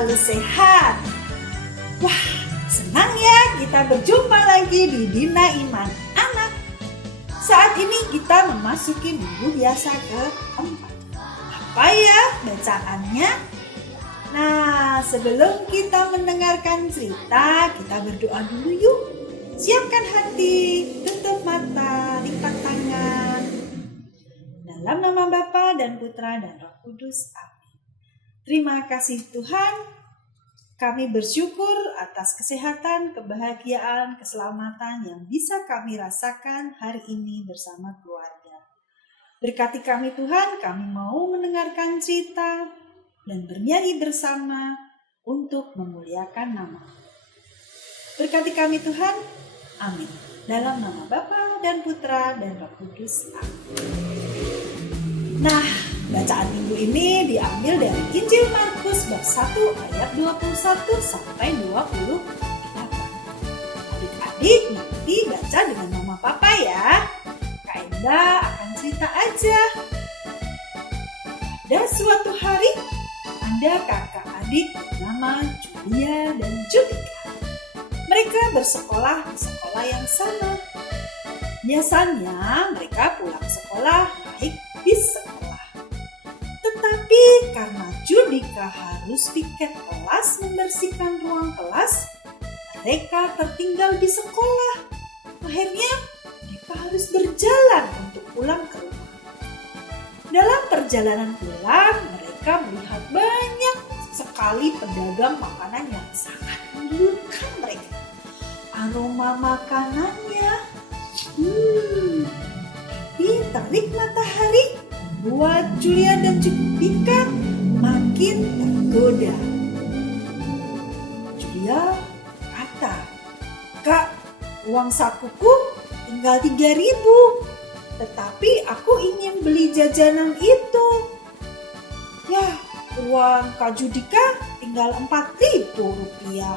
selalu sehat. Wah, senang ya kita berjumpa lagi di Dina Iman Anak. Saat ini kita memasuki minggu biasa keempat. Apa ya bacaannya? Nah, sebelum kita mendengarkan cerita, kita berdoa dulu yuk. Siapkan hati, tutup mata, lipat tangan. Dalam nama Bapa dan Putra dan Roh Kudus. Amin. Terima kasih Tuhan. Kami bersyukur atas kesehatan, kebahagiaan, keselamatan yang bisa kami rasakan hari ini bersama keluarga. Berkati kami Tuhan, kami mau mendengarkan cerita dan bernyanyi bersama untuk memuliakan nama. Berkati kami Tuhan, amin. Dalam nama Bapa dan Putra dan Roh Kudus, amin. Nah, bacaan minggu ini diambil dari Injil Markus bab 1 ayat 21 sampai 28. Adik-adik nanti baca dengan nama Papa ya. Kak Enda akan cerita aja. Pada suatu hari, ada kakak adik bernama Julia dan Judika. Mereka bersekolah di sekolah yang sama. Biasanya mereka pulang sekolah naik bis sekolah. Tetapi karena Judika harus piket kelas membersihkan ruang kelas, mereka tertinggal di sekolah. Akhirnya mereka harus berjalan untuk pulang ke rumah. Dalam perjalanan pulang, mereka melihat banyak sekali pedagang makanan yang sangat menggiurkan mereka. Aroma makanannya, di terik matahari membuat Julia dan Judika makin tergoda. Julia kata, "Kak, uang sakuku tinggal 3.000, tetapi aku ingin beli jajanan itu." "Ya, uang Kak Judika tinggal 4.000 rupiah."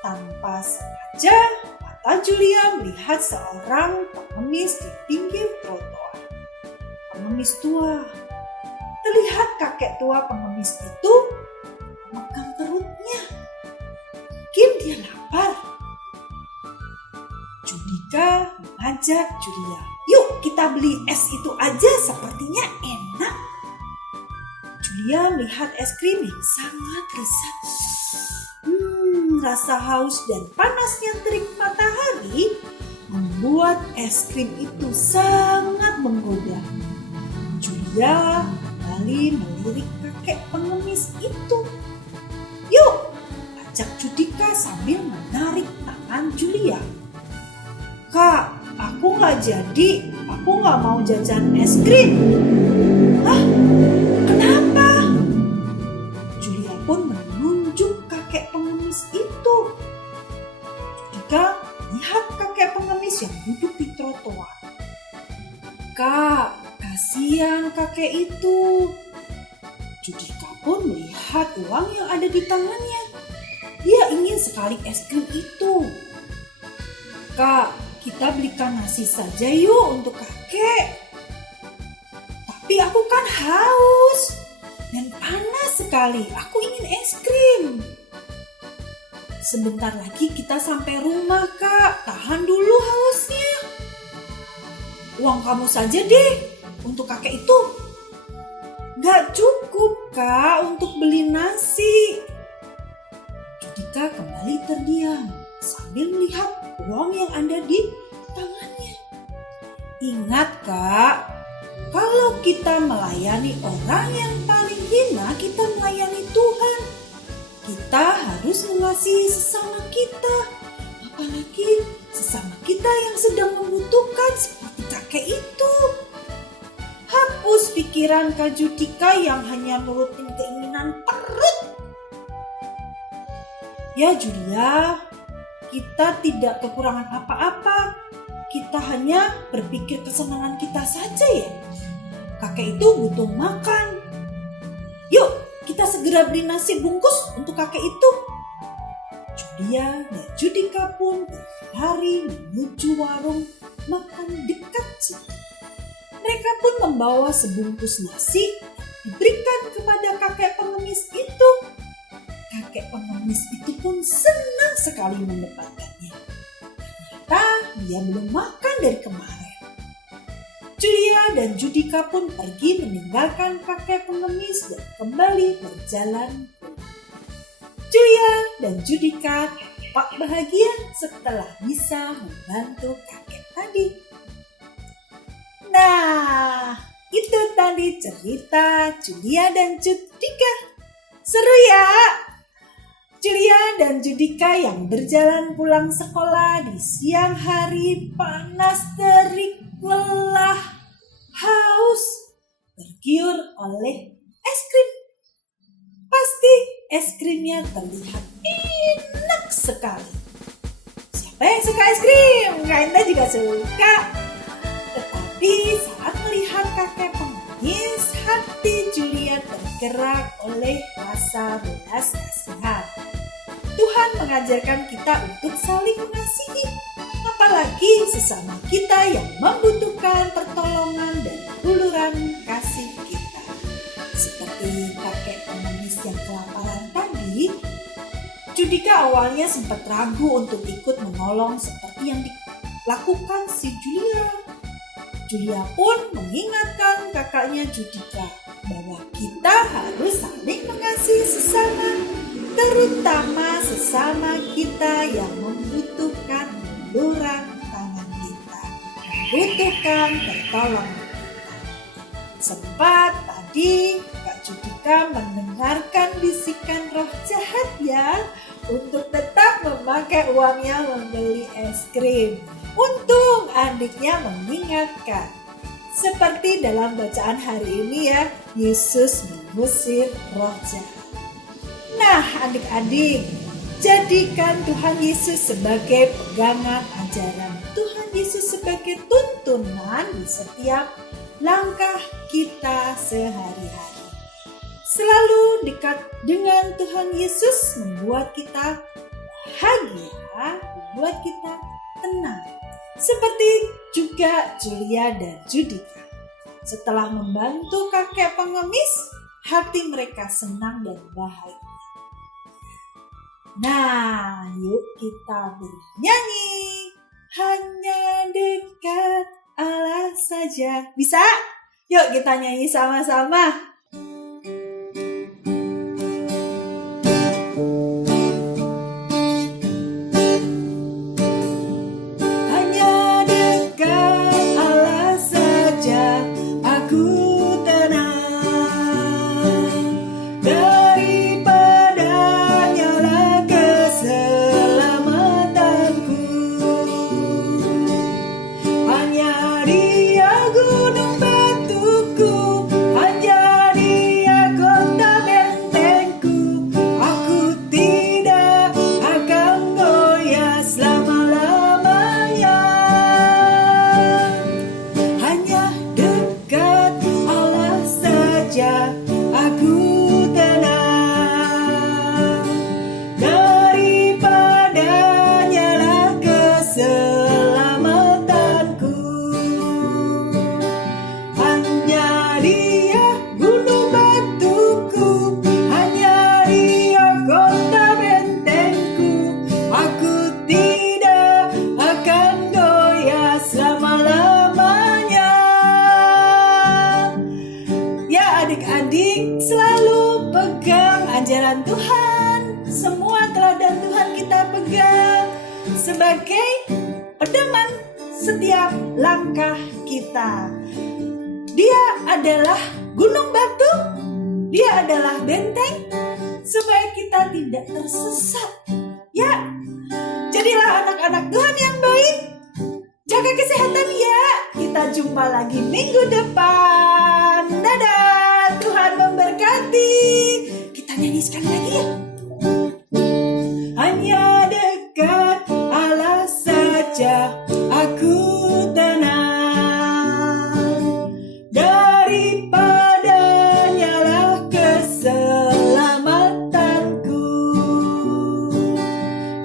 Tanpa sengaja, mata Julia melihat seorang pengemis di pinggir trotoar. Pengemis tua. Terlihat kakek tua pengemis itu memegang perutnya. Mungkin dia lapar. Judika mengajak Julia, "Yuk kita beli es itu aja, sepertinya enak." Julia melihat es krim yang sangat lezat. Rasa haus dan panasnya terik matahari membuat es krim itu sangat menggoda. Julia kembali melirik kakek pengemis itu. "Yuk," ajak Judika sambil menarik tangan Julia. "Kak, aku nggak jadi. Aku nggak mau jajan es krim." "Hah? Kenapa?" Julia pun menunjuk kakek pengemis itu. Judika lihat kakek pengemis yang duduk di trotoar. "Kak, kasihan kakek itu." Judika pun melihat uang yang ada di tangannya. Dia ingin sekali es krim itu. "Kak, kita belikan nasi saja yuk untuk kakek." "Tapi aku kan haus dan panas sekali. Aku ingin es krim." "Sebentar lagi kita sampai rumah, Kak. Tahan dulu hausnya." "Uang kamu saja deh untuk kakek itu." "Gak cukup, Kak, untuk beli nasi." Judika kembali terdiam sambil melihat uang yang ada di tangannya. Ingat, Kak, kalau kita melayani orang yang paling hina, kita melayani Tuhan. Kita harus mengasihi sesama kita, apalagi sesama kita yang sedang membutuhkan seperti kakek itu. Hapus pikiran Kak Judika yang hanya nurutin keinginan perut. Ya Julia, kita tidak kekurangan apa-apa. Kita hanya berpikir kesenangan kita saja ya. Kakek itu butuh makan. Yuk, kita segera beli nasi bungkus untuk kakek itu. Julia dan Judika pun berlari menuju warung makan dekat situ. Mereka pun membawa sebungkus nasi diberikan kepada kakek pengemis itu. pun senang sekali mendapatkannya. Ternyata dia belum makan dari kemarin. Julia dan Judika pun pergi meninggalkan kakek pengemis dan kembali berjalan pulang. Julia dan Judika tampak bahagia setelah bisa membantu kakek tadi. Nah, itu tadi cerita Julia dan Judika. Seru ya? Julia dan Judika yang berjalan pulang sekolah di siang hari, panas terik, lelah, haus, tergiur oleh es krim. Pasti es krimnya terlihat enak sekali. Siapa yang suka es krim? Kak Indah juga suka. Tetapi saat melihat kakek pengemis, hati Julia tergerak oleh rasa belas kasihan. Tuhan mengajarkan kita untuk saling mengasihi, apalagi sesama kita yang membutuhkan pertolongan dan uluran kasih kita. Seperti kakek pengemis yang kelaparan tadi, Judika awalnya sempat ragu untuk ikut menolong seperti yang dilakukan si Julia. Julia pun mengingatkan kakaknya Judika bahwa kita harus saling mengasihi sesama, terutama sesama kita yang membutuhkan uluran tangan kita, membutuhkan pertolongan kita. Sempat tadi Kak Judika mendengarkan bisikan roh jahat ya untuk tetap memakai uangnya membeli es krim. Untung adiknya mengingatkan. Seperti dalam bacaan hari ini ya, Yesus mengusir roh jahat. Nah adik-adik, jadikan Tuhan Yesus sebagai pegangan ajaran Tuhan Yesus sebagai tuntunan di setiap langkah kita sehari-hari. Selalu dekat dengan Tuhan Yesus membuat kita bahagia, membuat kita tenang. Seperti juga Julia dan Judika. Setelah membantu kakek pengemis, hati mereka senang dan bahagia. Nah, yuk kita bernyanyi. Hanya dekat Allah saja. Bisa? Yuk kita nyanyi sama-sama. Ajaran Tuhan, semua teladan Tuhan kita pegang sebagai pedoman setiap langkah kita. Dia adalah gunung batu, dia adalah benteng supaya kita tidak tersesat. Ya, jadilah anak-anak Tuhan yang baik. Jaga kesehatan ya. Kita jumpa lagi minggu depan. Dadah, Tuhan memberkati. Kita nyanyi sekali lagi ya. Hanya dekat Allah saja aku tenang, daripadanya lah keselamatanku.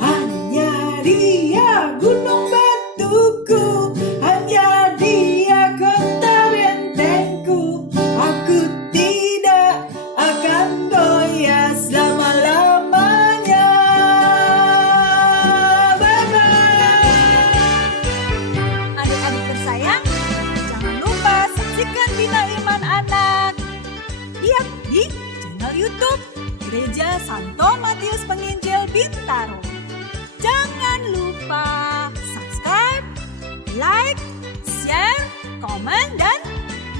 Hanya Dia gunung batuku, hanya Dia kota bentengku. Aku tidak akan goyah selama-lamanya. YouTube Gereja Santo Matius Penginjil Bintaro. Jangan lupa subscribe, like, share, komen, dan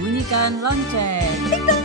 Bunyikan lonceng. ding dong.